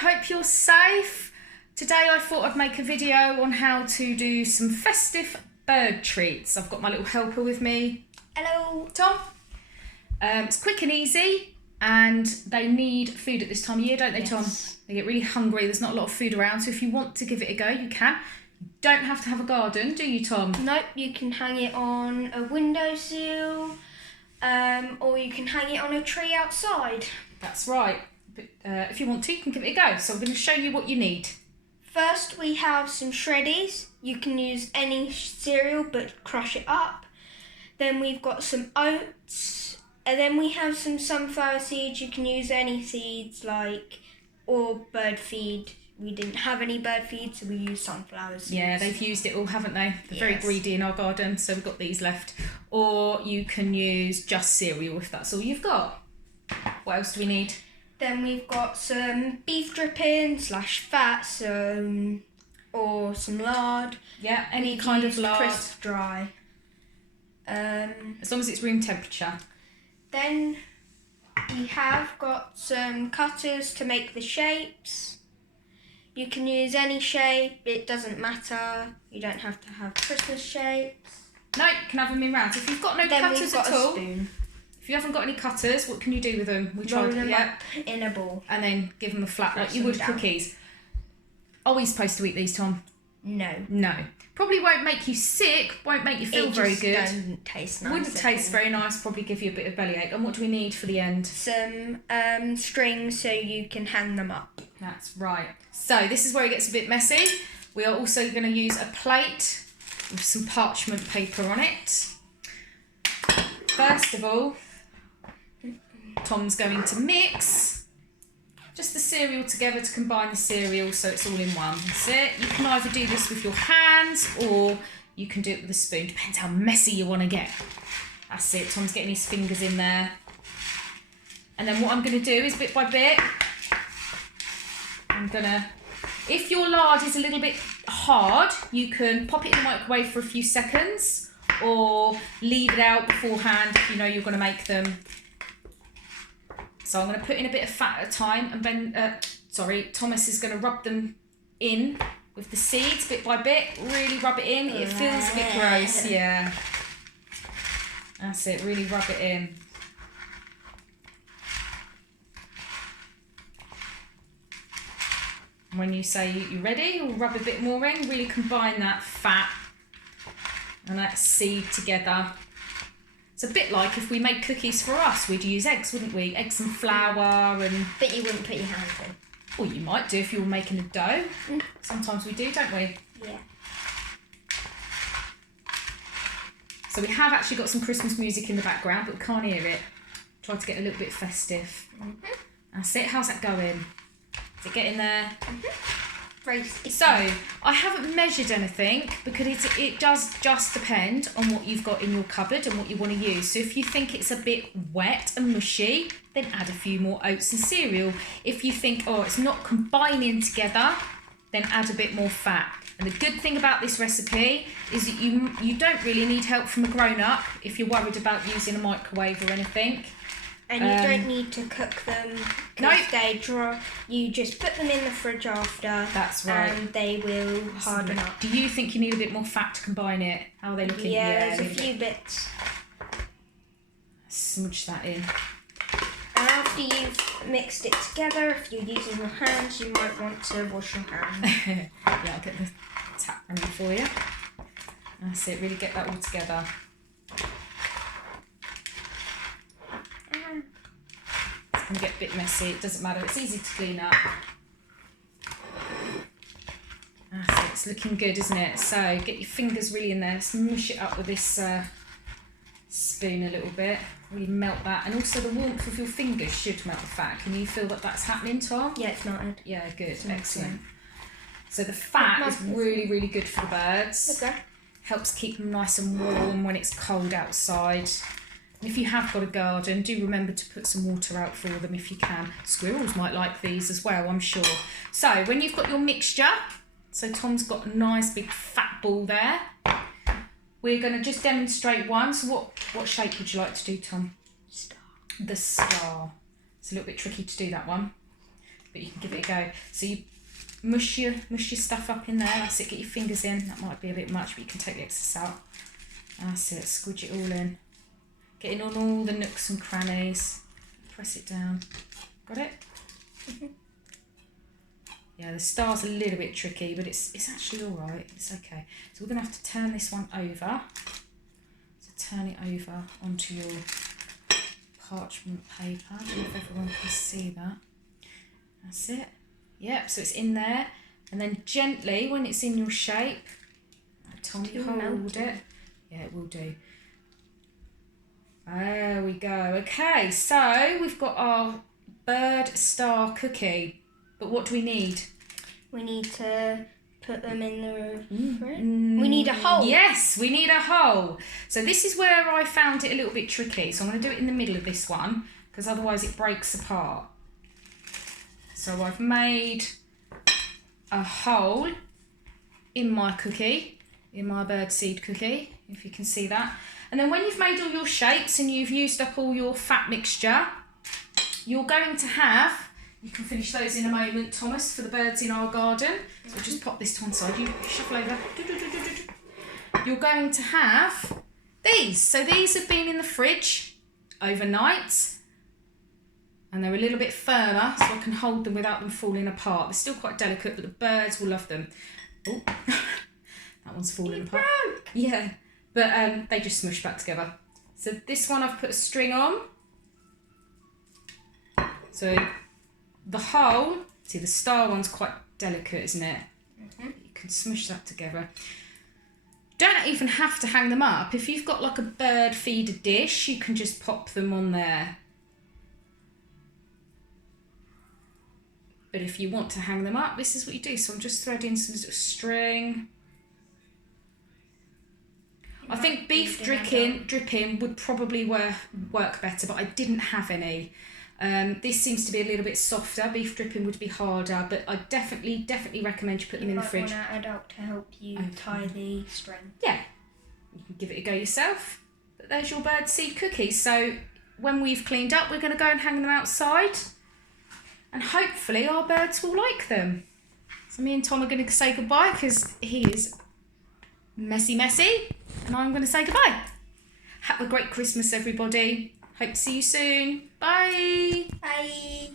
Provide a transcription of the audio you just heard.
hope you're safe. Today I thought I'd make a video on how to do some festive bird treats. I've got my little helper with me. Hello. Tom. It's quick and easy, and they need food at this time of year, don't they, Tom? They get really hungry. There's not a lot of food around, so if you want to give it a go, you can. You don't have to have a garden, do you, Tom? Nope, you can hang it on a windowsill, or you can hang it on a tree outside. That's right. But if you want to, you can give it a go. So I'm going to show you what you need. First, we have some shreddies. You can use any cereal, but crush it up. Then we've got some oats. And then we have some sunflower seeds. You can use any seeds, or bird feed. We didn't have any bird feed, so we used sunflower seeds. Yeah, they've used it all, haven't they? They're very greedy in our garden, so we've got these left. Or you can use just cereal if that's all you've got. What else do we need? Then we've got some beef dripping / fat, or some lard. Yeah, any kind of lard. Crisp dry. As long as it's room temperature. Then we have got some cutters to make the shapes. You can use any shape, it doesn't matter. You don't have to have Christmas shapes. No, you can have them in rounds. If you've got no cutters at all, if you haven't got any cutters, what can you do with them? We roll them up in a ball. And then give them a flat like you would cookies. Are we supposed to eat these, Tom? No. No. Probably won't make you sick, won't make you feel very good. It doesn't taste nice. Wouldn't taste very nice, probably give you a bit of bellyache. And what do we need for the end? Some strings so you can hang them up. That's right. So this is where it gets a bit messy. We are also going to use a plate with some parchment paper on it. First of all, Tom's going to mix just the cereal together to combine the cereal so it's all in one. That's it. You can either do this with your hands or you can do it with a spoon. Depends how messy you want to get. That's it. Tom's getting his fingers in there. And then what I'm going to do is bit by bit, if your lard is a little bit hard, you can pop it in the microwave for a few seconds or leave it out beforehand if you know you're going to make them. So I'm going to put in a bit of fat at a time, and then, Thomas is going to rub them in with the seeds bit by bit. Really rub it in. It feels a bit gross, yeah. That's it, really rub it in. When you say you're ready, we'll rub a bit more in. Really combine that fat and that seed together. It's a bit like if we made cookies for us, we'd use eggs, wouldn't we? Eggs and flour and... But you wouldn't put your hands in. Well, you might do if you were making a dough. Sometimes we do, don't we? Yeah. So we have actually got some Christmas music in the background, but we can't hear it. Try to get a little bit festive. That's it. How's that going? Is it getting there? Very sticky. So, I haven't measured anything because it does just depend on what you've got in your cupboard and what you want to use. So if you think it's a bit wet and mushy, then add a few more oats and cereal. If you think, it's not combining together, then add a bit more fat. And the good thing about this recipe is that you don't really need help from a grown-up if you're worried about using a microwave or anything. And you don't need to cook them because they dry. You just put them in the fridge after. That's right. And they will harden up. Do you think you need a bit more fat to combine it? How are they looking? Yeah, there's a few bits. Smudge that in. And after you've mixed it together, if you're using your hands, you might want to wash your hands. Yeah, I'll get the tap running for you. That's it, really get that all together. It's going to get a bit messy, it doesn't matter, it's easy to clean up. That's it, it's looking good, isn't it? So get your fingers really in there, smush it up with this spoon a little bit, really melt that, and also the warmth of your fingers should melt the fat. Can you feel that that's happening, Tom? Yeah, it's melted. Yeah, good, excellent. So the fat is really, really good for the birds. Okay. Helps keep them nice and warm when it's cold outside. And if you have got a garden, do remember to put some water out for them if you can. Squirrels might like these as well, I'm sure. So when you've got your mixture, so Tom's got a nice big fat ball there. We're going to just demonstrate one. So what shape would you like to do, Tom? Star. The star. It's a little bit tricky to do that one. but you can give it a go. So you mush your stuff up in there. That's it. Get your fingers in. That might be a bit much, but you can take the excess out. That's it. Squidge it all in. Get in on all the nooks and crannies. Press it down. Got it? Yeah, the star's a little bit tricky, but it's actually all right. It's okay. So we're going to have to turn this one over. So turn it over onto your parchment paper. I don't know if everyone can see that. That's it. Yep, so it's in there. And then gently, when it's in your shape, Tommy, hold it. Yeah, it will do. There we go. Okay, so we've got our bird star cookie. But what do we need? We need to put them in the fridge. We need a hole. Yes, we need a hole. So this is where I found it a little bit tricky. So I'm going to do it in the middle of this one because otherwise it breaks apart. So I've made a hole in my cookie, in my birdseed cookie, if you can see that. And then when you've made all your shapes and you've used up all your fat mixture, you're going to have, you can finish those in a moment, Thomas, for the birds in our garden. So I'll just pop this to one side, you shuffle over. You're going to have these. So these have been in the fridge overnight and they're a little bit firmer so I can hold them without them falling apart. They're still quite delicate, but the birds will love them. Oh, that one's falling apart. Broke. Yeah, but they just smush back together. So this one I've put a string on. So the hole, see the star one's quite delicate, isn't it? You can smush that together. Don't even have to hang them up. If you've got like a bird feeder dish, you can just pop them on there. But if you want to hang them up, this is what you do. So I'm just threading some little string. I think beef dripping would probably work better, but I didn't have any. This seems to be a little bit softer. Beef dripping would be harder, but I definitely recommend you put them in the fridge. You might want an adult to help you tie the string. Yeah, you can give it a go yourself. But there's your birdseed cookies. So when we've cleaned up, we're going to go and hang them outside. And hopefully our birds will like them. So me and Tom are going to say goodbye because he is messy. And I'm going to say goodbye. Have a great Christmas, everybody. Hope to see you soon. Bye. Bye.